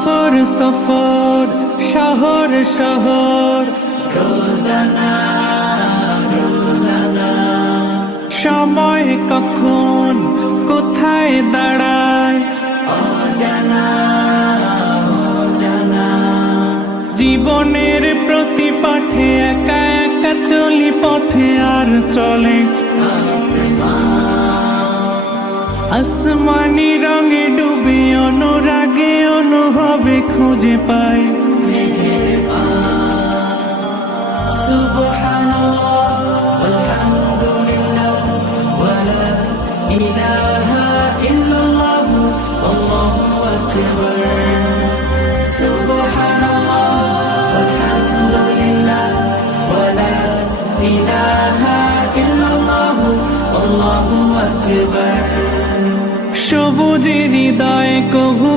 সফর সফর শহর শহর রোজানা রোজানা সময় কখন কোথায় দাঁড়ায় অজানা অজানা জীবনের প্রতি পাঠে একা একা চলি পথে আর চলে আসমানি রঙে ডুবে অনুরাগে অনুভবে খুঁজে পাই সুবহানাল্লাহ আলহামদুলিল্লাহ ওয়ালা ইলাহা ইল্লাল্লাহ আল্লাহু আকবার সুবহানাল্লাহ আলহামদুলিল্লাহ ওয়ালা ইলাহা ইল্লাল্লাহ আল্লাহু আকবার সবুজ হৃদয় কভু